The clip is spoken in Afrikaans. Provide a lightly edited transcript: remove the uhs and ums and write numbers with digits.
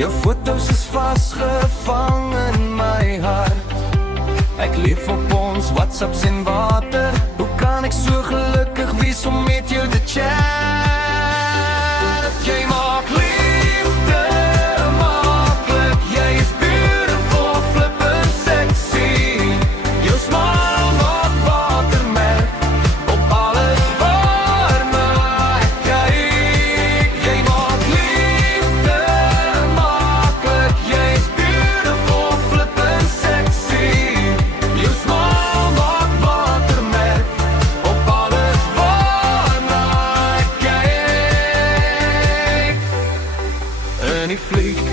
Jou foto's is vasgevang in my hart. Ek leef op ons WhatsApps en water. Hoe kan ek so gelukkig wees om met jou te chat? Jy maak liefde maklik. Jy is beautiful, flippin' sexy. Jou smile maak watermerk op alles waarna ek kyk. Jy maak liefde maklik. Jy is beautiful, flippin' sexy. Jou smile maak watermerk op alles waarna ek kyk. In die fliek